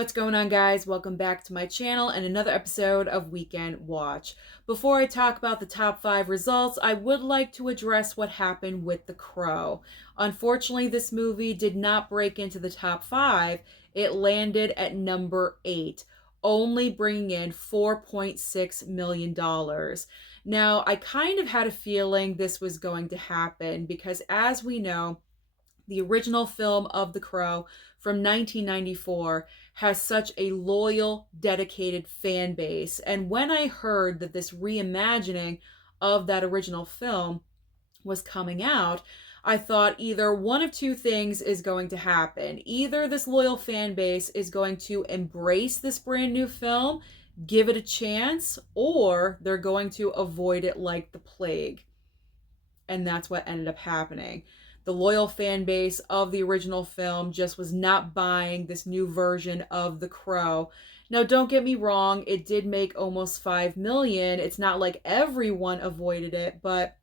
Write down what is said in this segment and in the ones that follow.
What's going on, guys? Welcome back to my channel and another episode of Weekend Watch. Before I talk about the top 5 results, I would like to address what happened with The Crow. Unfortunately, this movie did not break into the top 5. It landed at number 8, only bringing in $4.6 million. Now, I kind of had a feeling this was going to happen because, as we know, the original film of The Crow from 1994 has such a loyal, dedicated fan base. And when I heard that this reimagining of that original film was coming out, I thought either one of two things is going to happen. Either this loyal fan base is going to embrace this brand new film, give it a chance, or they're going to avoid it like the plague. And that's what ended up happening. The loyal fan base of the original film just was not buying this new version of The Crow. Now, don't get me wrong, it did make almost $5 million. It's not like everyone avoided it, but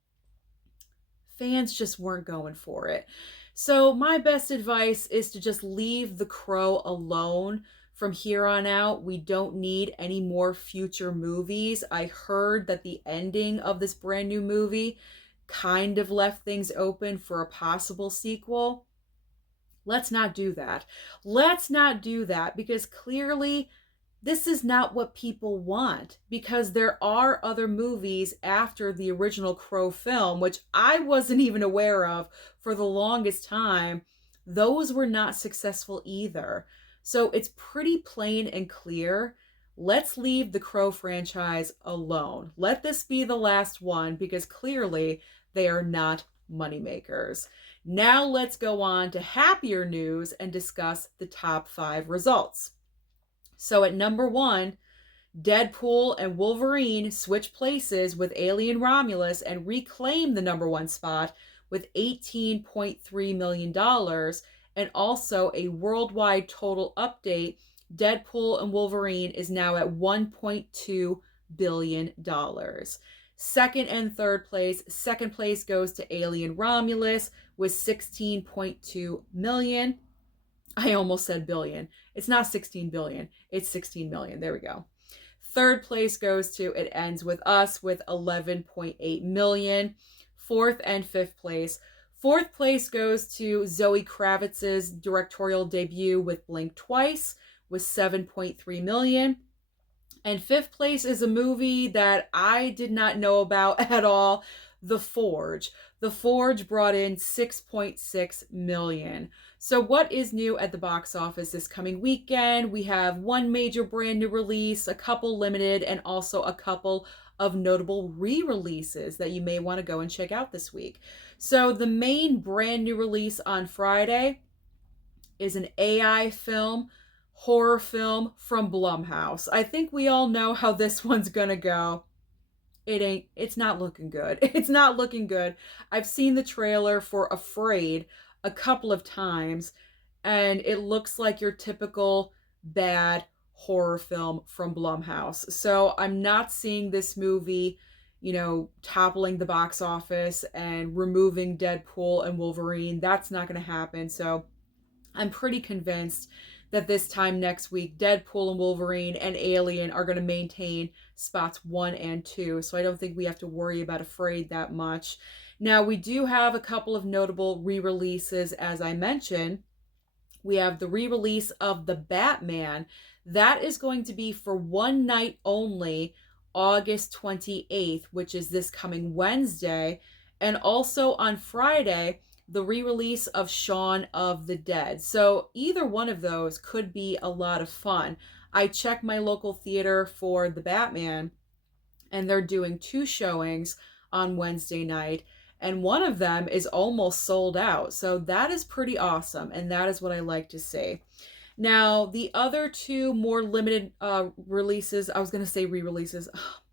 fans just weren't going for it. So my best advice is to just leave The Crow alone. From here on out, we don't need any more future movies. I heard that the ending of this brand new movie kind of left things open for a possible sequel. Let's not do that. Let's not do that, because clearly this is not what people want, because there are other movies after the original Crow film, which I wasn't even aware of for the longest time. Those were not successful either. So it's pretty plain and clear. Let's leave the Crow franchise alone. Let this be the last one, because clearly they are not moneymakers. Now let's go on to happier news and discuss the top 5 results. So at number 1, Deadpool and Wolverine switch places with Alien Romulus and reclaim the number 1 spot with $18.3 million, and also a worldwide total update. Deadpool and Wolverine is now at $1.2 billion. Second and third place. Second place goes to Alien Romulus with $16.2 million. I almost said billion. It's not 16 billion. It's 16 million. There we go. Third place goes to It Ends With Us with 11.8 million. Fourth and fifth place. Fourth place goes to Zoe Kravitz's directorial debut with Blink Twice with 7.3 million. And fifth place is a movie that I did not know about at all, The Forge. The Forge brought in 6.6 million. So what is new at the box office this coming weekend? We have one major brand new release, a couple limited, and also a couple of notable re-releases that you may want to go and check out this week. So the main brand new release on Friday is an AI film, horror film from Blumhouse. I think we all know how this one's gonna go. It's not looking good. It's not looking good. I've seen the trailer for Afraid a couple of times, and it looks like your typical bad horror film from Blumhouse. So I'm not seeing this movie, toppling the box office and removing Deadpool and Wolverine. That's not gonna happen. So I'm pretty convinced that this time next week, Deadpool and Wolverine and Alien are going to maintain spots 1 and 2. So I don't think we have to worry about Afraid that much. Now, we do have a couple of notable re-releases, as I mentioned. We have the re-release of The Batman. That is going to be for one night only, August 28th, which is this coming Wednesday. And also on Friday, the re-release of Shaun of the Dead. So either one of those could be a lot of fun. I checked my local theater for The Batman, and they're doing 2 showings on Wednesday night, and one of them is almost sold out. So that is pretty awesome, and that is what I like to see. Now, the other 2 more limited releases, I was going to say re-releases.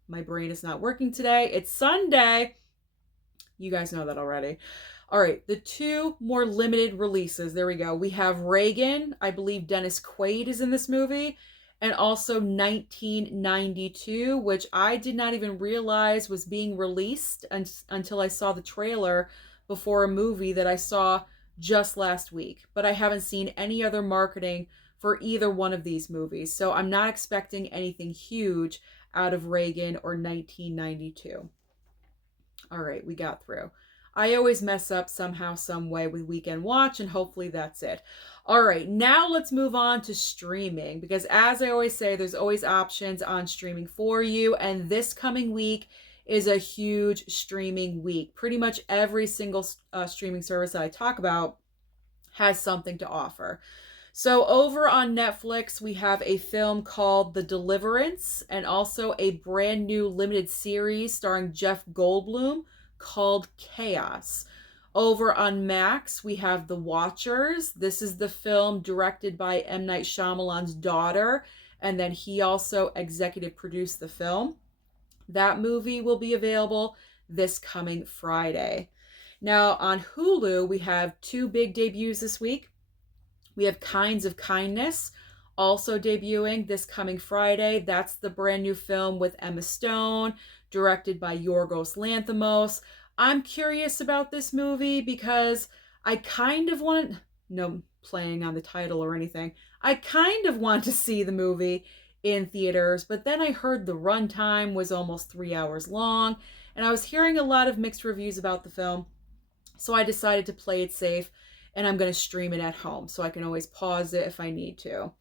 My brain is not working today. It's Sunday. You guys know that already. All right, the 2 more limited releases. There we go. We have Reagan. I believe Dennis Quaid is in this movie. And also 1992, which I did not even realize was being released until I saw the trailer before a movie that I saw just last week. But I haven't seen any other marketing for either one of these movies. So I'm not expecting anything huge out of Reagan or 1992. All right, we got through. I always mess up somehow, some way with Weekend Watch, and hopefully that's it. All right, now let's move on to streaming, because as I always say, there's always options on streaming for you, and this coming week is a huge streaming week. Pretty much every single streaming service that I talk about has something to offer. So over on Netflix, we have a film called The Deliverance and also a brand new limited series starring Jeff Goldblum called Chaos. Over on Max, we have The Watchers. This is the film directed by M. Night Shyamalan's daughter, and then he also executive produced the film. That movie will be available this coming Friday. Now on Hulu, we have two big debuts this week. We have Kinds of Kindness, also debuting this coming Friday. That's the brand new film with Emma Stone, directed by Yorgos Lanthimos. I'm curious about this movie because I kind of want, no playing on the title or anything, I kind of want to see the movie in theaters, but then I heard the runtime was almost 3 hours long, and I was hearing a lot of mixed reviews about the film, so I decided to play it safe, and I'm going to stream it at home, so I can always pause it if I need to.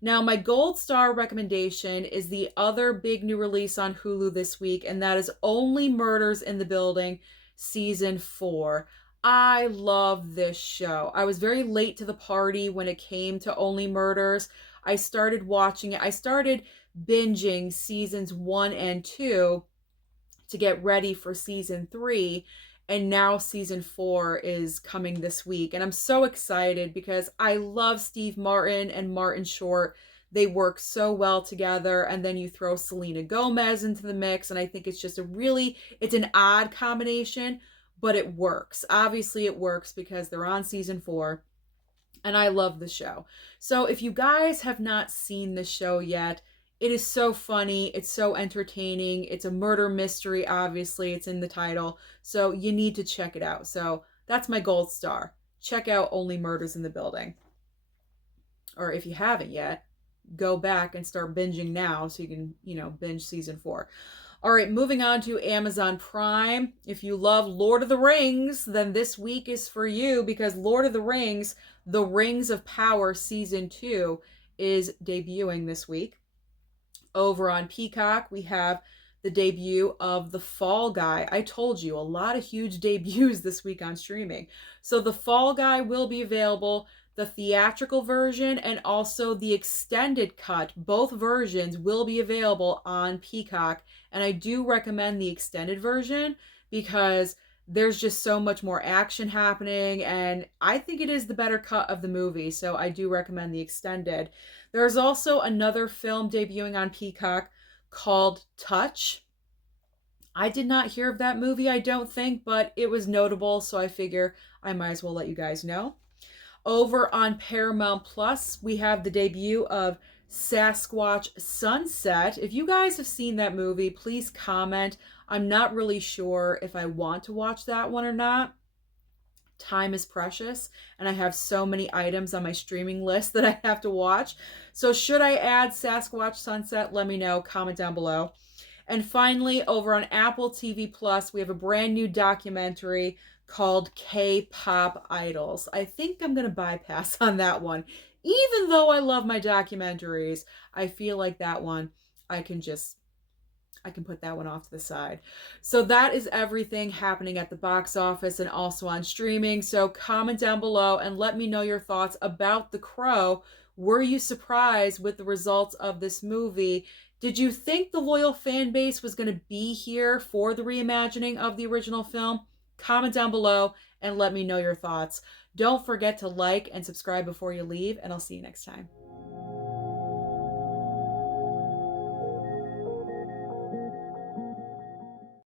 Now, my gold star recommendation is the other big new release on Hulu this week, and that is Only Murders in the Building, Season 4. I love this show. I was very late to the party when it came to Only Murders. I started watching it. I started binging seasons 1 and 2 to get ready for season 3. And now season 4 is coming this week. And I'm so excited because I love Steve Martin and Martin Short. They work so well together. And then you throw Selena Gomez into the mix. And I think it's just it's an odd combination, but it works. Obviously it works because they're on season 4. And I love the show. So if you guys have not seen the show yet, it is so funny. It's so entertaining. It's a murder mystery, obviously. It's in the title. So you need to check it out. So that's my gold star. Check out Only Murders in the Building. Or if you haven't yet, go back and start binging now so you can, binge season 4. All right, moving on to Amazon Prime. If you love Lord of the Rings, then this week is for you because Lord of the Rings, The Rings of Power Season 2 is debuting this week. Over on Peacock, we have the debut of The Fall Guy. I told you, a lot of huge debuts this week on streaming. So The Fall Guy will be available, the theatrical version and also the extended cut. Both versions will be available on Peacock. And I do recommend the extended version because there's just so much more action happening. And I think it is the better cut of the movie. So I do recommend the extended. There's also another film debuting on Peacock called Touch. I did not hear of that movie, I don't think, but it was notable. So I figure I might as well let you guys know. Over on Paramount Plus, we have the debut of Sasquatch Sunset. If you guys have seen that movie, please comment. I'm not really sure if I want to watch that one or not. Time is precious, and I have so many items on my streaming list that I have to watch. So should I add Sasquatch Sunset? Let me know. Comment down below. And finally, over on Apple TV Plus, we have a brand new documentary called K-Pop Idols. I think I'm going to bypass on that one. Even though I love my documentaries, I feel like that one, I can put that one off to the side. So that is everything happening at the box office and also on streaming. So comment down below and let me know your thoughts about The Crow. Were you surprised with the results of this movie? Did you think the loyal fan base was going to be here for the reimagining of the original film? Comment down below and let me know your thoughts. Don't forget to like and subscribe before you leave, and I'll see you next time.